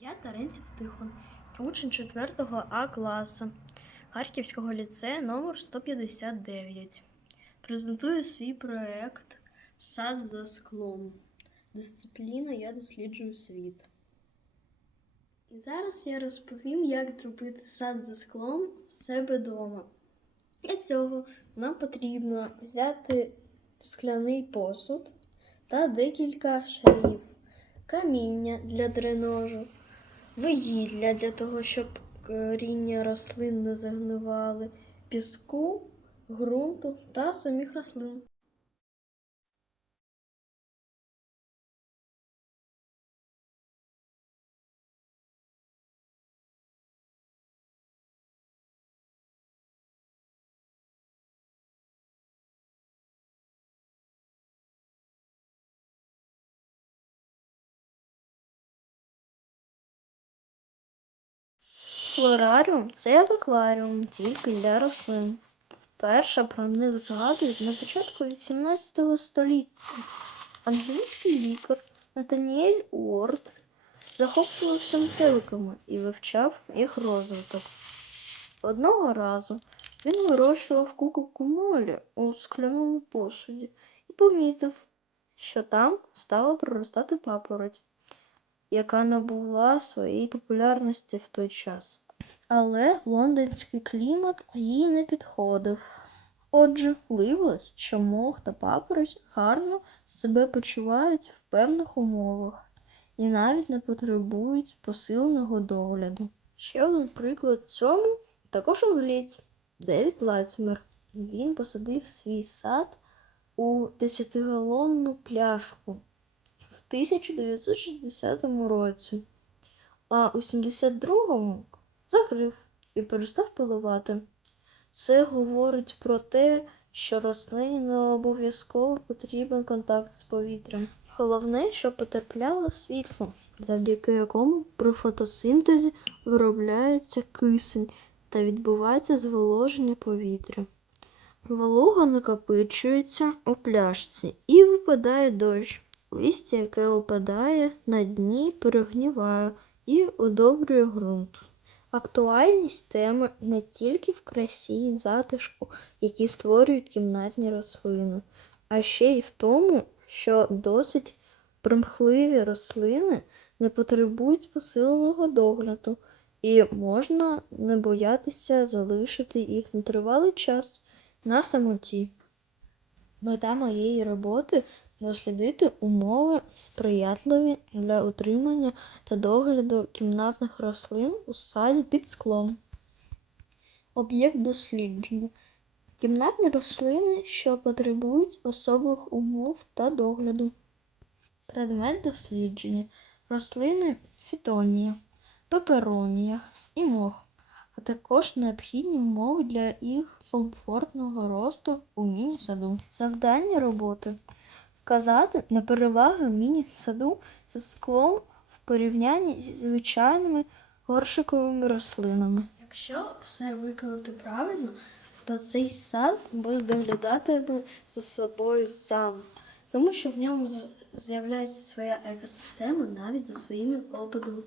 Я Таринців Тихон, учень 4 А класу Харківського ліцею номер 159. Презентую свій проєкт Сад за склом. Дисципліна Я досліджую світ. І зараз я розповім, як зробити сад за склом в себе вдома. Для цього нам потрібно взяти скляний посуд та декілька шарів, каміння для дренажу, вугілля для того, щоб коріння рослин не загнивали, піску, ґрунту та самих рослин. Флораріум це як акваріум, тільки для рослин. Перша про них згадують на початку 18 століття. Англійський лікар Натаніель Уорд захоплювався метеликами і вивчав їх розвиток. Одного разу він вирощував куколку Молі у скляному посуді і помітив, що там стала проростати папороть, яка набула своєї популярності в той час. Але лондонський клімат їй не підходив. Отже, виявилось, що мох та папороть гарно себе почувають в певних умовах і навіть не потребують посиленого догляду. Ще один приклад цьому також англієць Девід Лацмер. Він посадив свій сад у 10-галонну пляшку в 1960 році, а у 72-му закрив і перестав поливати. Це говорить про те, що рослині не обов'язково потрібен контакт з повітрям. Головне, щоб потрапляло світло, завдяки якому при фотосинтезі виробляється кисень та відбувається зволоження повітря. Волога накопичується у пляшці і випадає дощ. Листя, яке опадає на дні, перегніває і удобрює ґрунт. Актуальність теми не тільки в красі і затишку, які створюють кімнатні рослини, а ще й в тому, що досить примхливі рослини не потребують посиленого догляду, і можна не боятися залишити їх на тривалий час на самоті. Мета моєї роботи дослідити умови, сприятливі для утримання та догляду кімнатних рослин у саді під склом. Об'єкт дослідження. Кімнатні рослини, що потребують особливих умов та догляду. Предмет дослідження. Рослини фітонія, пеперонія і мох, а також необхідні умови для їх комфортного росту у міні-саду. Завдання роботи вказати на переваги міні-саду за склом в порівнянні зі звичайними горшиковими рослинами. Якщо все виконати правильно, то цей сад буде доглядати за собою сам, тому що в ньому з'являється своя екосистема навіть за своїми опадами.